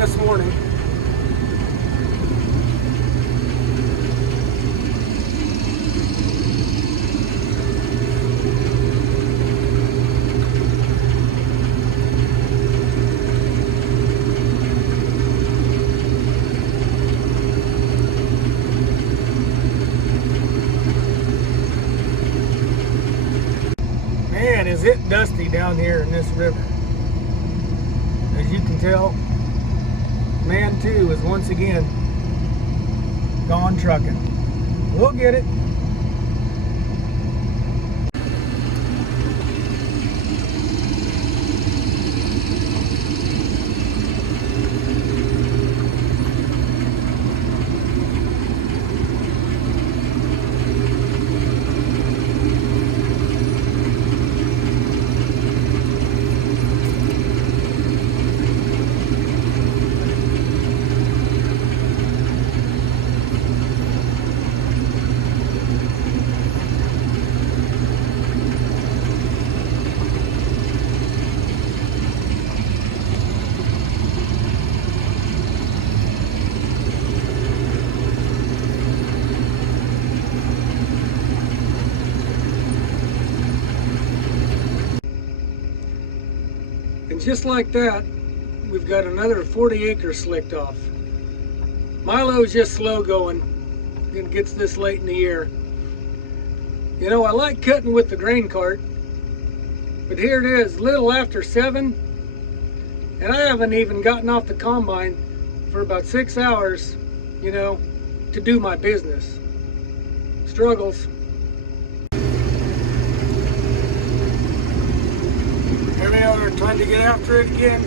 this morning. Man, is it dusty down here in this river. As you can tell, man 2 is once again gone trucking. We'll get it. And just like that, we've got another 40 acres slicked off. Milo's just slow going and gets this late in the year. You know, I like cutting with the grain cart, but here it is, little after 7, and I haven't even gotten off the combine for about 6 hours, you know, to do my business. Struggles. Here we are, trying to get after it again.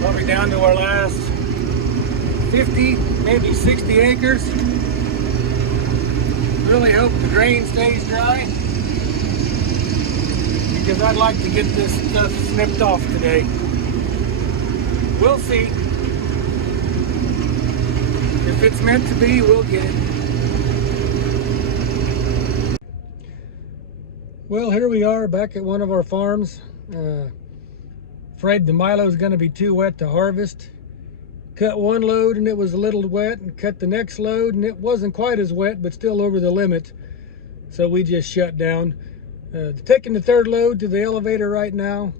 Probably down to our last 50, maybe 60 acres. Really hope the grain stays dry, because I'd like to get this stuff snipped off today. We'll see. If it's meant to be, we'll get it. Well, here we are back at one of our farms. Afraid the Milo's going to be too wet to harvest. Cut one load and it was a little wet, and cut the next load and it wasn't quite as wet, but still over the limit. So we just shut down. Taking the third load to the elevator right now.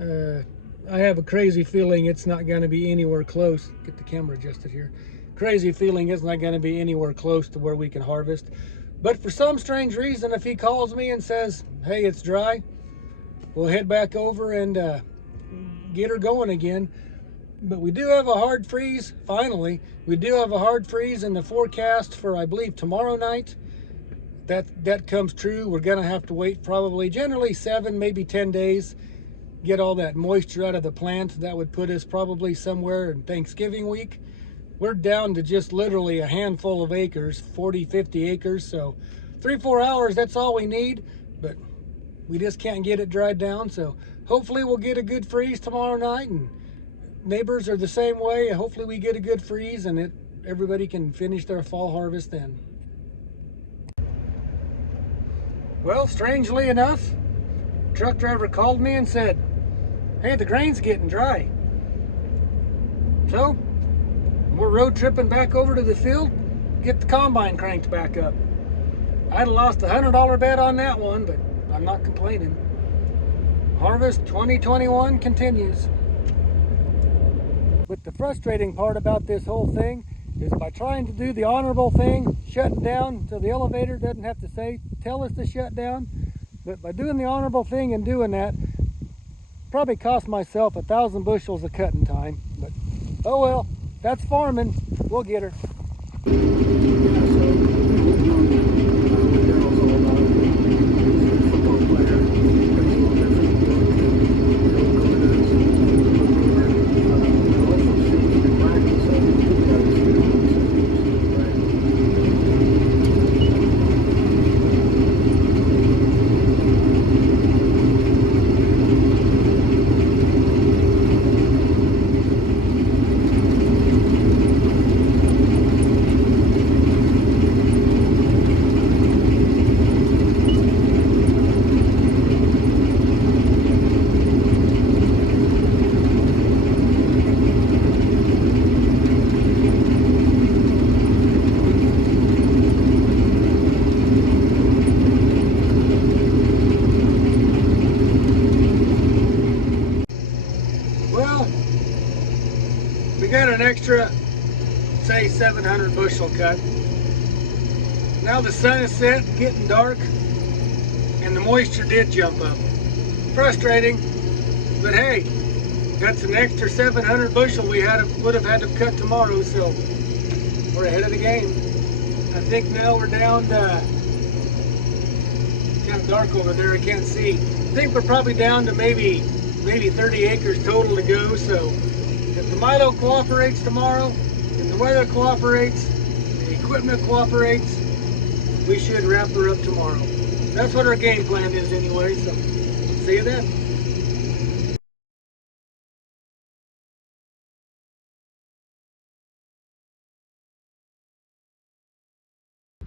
I have a crazy feeling it's not going to be anywhere close. Get the camera adjusted here. Crazy feeling it's not going to be anywhere close to where we can harvest. But for some strange reason, if he calls me and says, hey, it's dry, we'll head back over and get her going again. But we do have a hard freeze, finally. We do have a hard freeze in the forecast for, I believe, tomorrow night. That comes true. We're going to have to wait probably generally 7, maybe 10 days. Get all that moisture out of the plant. That would put us probably somewhere in Thanksgiving week. We're down to just literally a handful of acres, 40, 50 acres. So 3-4 hours, that's all we need. But we just can't get it dried down. So hopefully we'll get a good freeze tomorrow night. And neighbors are the same way. Hopefully we get a good freeze and everybody can finish their fall harvest then. Well, strangely enough, truck driver called me and said, hey, the grain's getting dry. So we're road tripping back over to the field, get the combine cranked back up. I'd have lost a $100 bet on that one, but I'm not complaining. Harvest 2021 continues. But the frustrating part about this whole thing is by trying to do the honorable thing, shutting down so the elevator doesn't have to tell us to shut down, but by doing the honorable thing and doing that, probably cost myself 1,000 bushels of cutting time. But oh well, that's farming. We'll get her. we got an extra, say 700 bushel cut. Now the sun is set, getting dark, and the moisture did jump up. Frustrating, but hey, that's an extra 700 bushel we would have had to cut tomorrow, so we're ahead of the game. I think now we're down to, it's kind of dark over there, I can't see. I think we're probably down to maybe 30 acres total to go, so if the Milo cooperates tomorrow, if the weather cooperates, the equipment cooperates, we should wrap her up tomorrow. That's what our game plan is anyway, so see you then.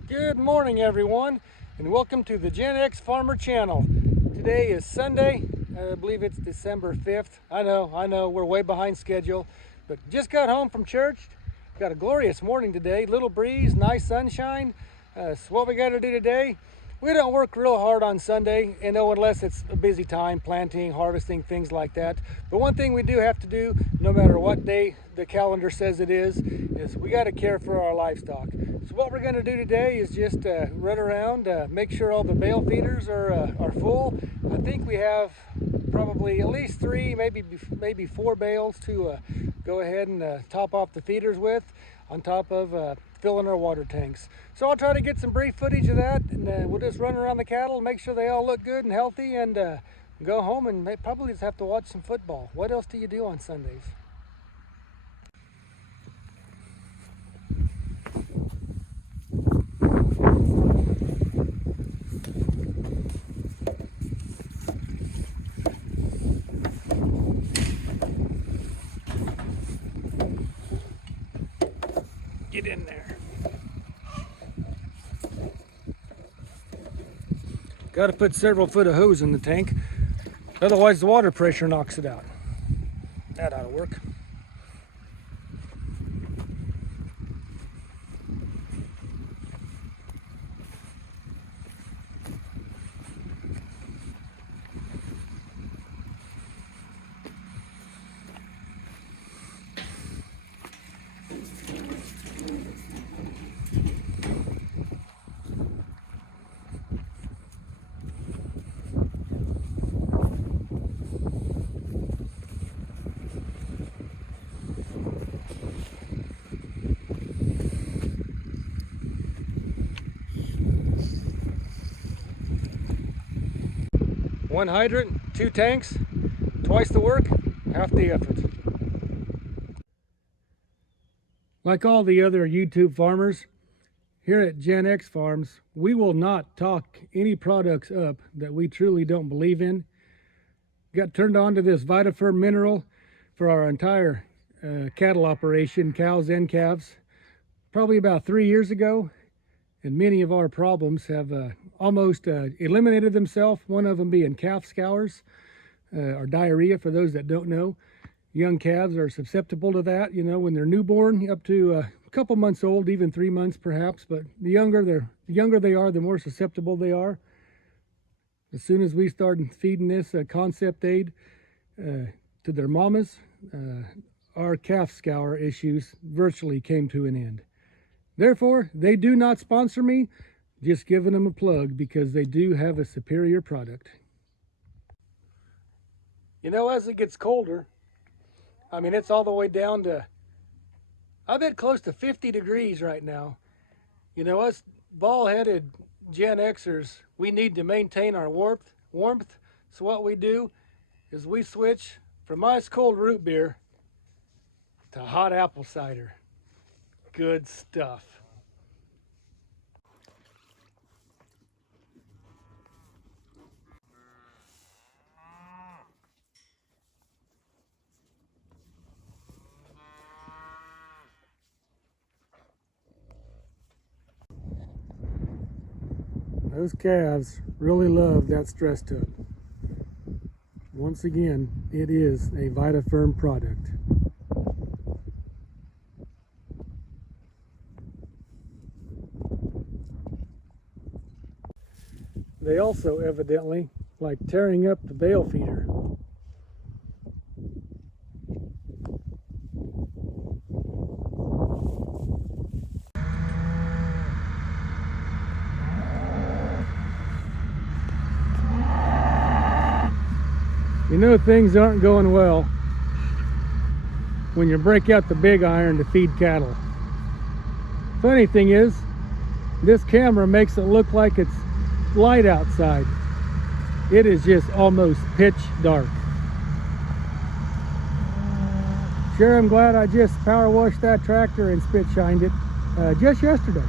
Good morning everyone, and welcome to the Gen X Farmer channel. Today is Sunday, I believe it's December 5th. I know, we're way behind schedule, but just got home from church. Got a glorious morning today, little breeze, nice sunshine. So what we got to do today, we don't work real hard on Sunday, unless it's a busy time, planting, harvesting, things like that. But one thing we do have to do, no matter what day the calendar says it is we got to care for our livestock. So what we're going to do today is just run around, make sure all the bale feeders are full. I think we have probably at least 3, maybe 4 bales to go ahead and top off the feeders with, on top of filling our water tanks. So I'll try to get some brief footage of that, and we'll just run around the cattle, make sure they all look good and healthy, and go home and probably just have to watch some football. What else do you do on Sundays? Get in there. Got to put several foot of hose in the tank, otherwise the water pressure knocks it out. That ought to work. One hydrant, 2 tanks, twice the work, half the effort. Like all the other YouTube farmers, here at Gen X Farms, we will not talk any products up that we truly don't believe in. Got turned on to this VitaFirm mineral for our entire cattle operation, cows and calves, probably about 3 years ago. And many of our problems have almost eliminated themselves, one of them being calf scours, or diarrhea for those that don't know. Young calves are susceptible to that, when they're newborn, up to a couple months old, even 3 months perhaps, but the younger they are, the more susceptible they are. As soon as we started feeding this concept aid to their mamas, our calf scour issues virtually came to an end. Therefore, they do not sponsor me, just giving them a plug because they do have a superior product. As it gets colder, it's all the way down to, I bet close to 50 degrees right now. Us bald-headed Gen Xers, we need to maintain our warmth. So what we do is we switch from ice cold root beer to hot apple cider. Good stuff. Those calves really love that stress tub. Once again, it is a VitaFirm product. They also evidently like tearing up the bale feeder. know things aren't going well when you break out the big iron to feed cattle. Funny thing is, this camera makes it look like it's light outside. It is just almost pitch dark. Sure, I'm glad I just power washed that tractor and spit shined it just yesterday.